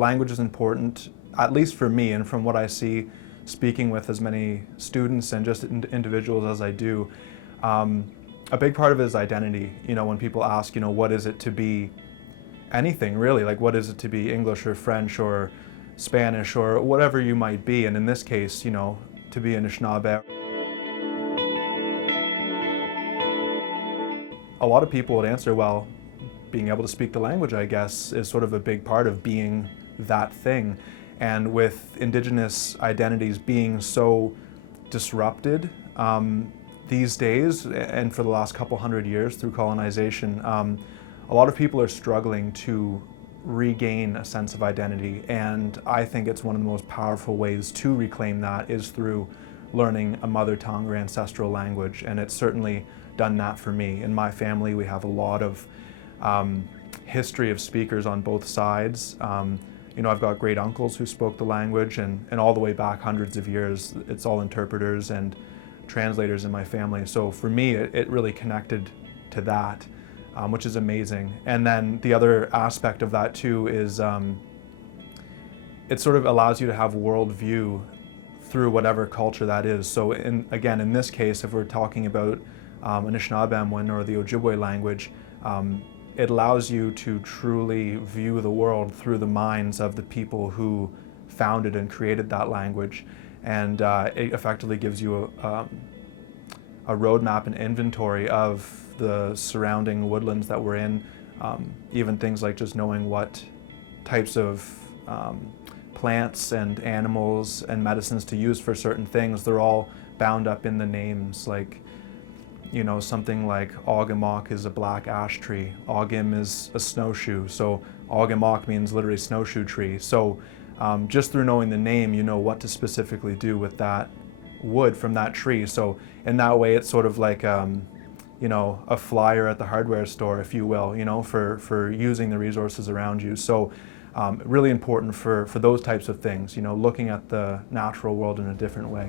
language is important, at least for me, and from what I see speaking with as many students and just individuals as I do. A big part of it is identity. You know, when people ask, you know, what is it to be anything really? Like, what is it to be English or French or Spanish or whatever you might be? And in this case, you know, to be Anishinaabe. A lot of people would answer, well, being able to speak the language, I guess, is sort of a big part of being that thing. And with Indigenous identities being so disrupted these days, and for the last couple hundred years through colonization, a lot of people are struggling to regain a sense of identity. And I think it's one of the most powerful ways to reclaim that is through learning a mother tongue or ancestral language. And it's certainly done that for me. In my family, we have a lot of history of speakers on both sides. You know, I've got great uncles who spoke the language, and all the way back hundreds of years, it's all interpreters and translators in my family. So for me, it really connected to that, which is amazing. And then the other aspect of that too is it sort of allows you to have worldview through whatever culture that is. So again, in this case, if we're talking about Anishnaabemowin or the Ojibwe language, it allows you to truly view the world through the minds of the people who founded and created that language. And it effectively gives you a roadmap and inventory of the surrounding woodlands that we're in, even things like just knowing what types of plants and animals and medicines to use for certain things. They're all bound up in the names, like, you know, something like Ogumok is a black ash tree, Ogim is a snowshoe, so Ogumok means literally snowshoe tree. So just through knowing the name, you know what to specifically do with that wood from that tree. So in that way, it's sort of like, you know, a flyer at the hardware store, if you will, you know, for using the resources around you. So really important for those types of things, you know, looking at the natural world in a different way.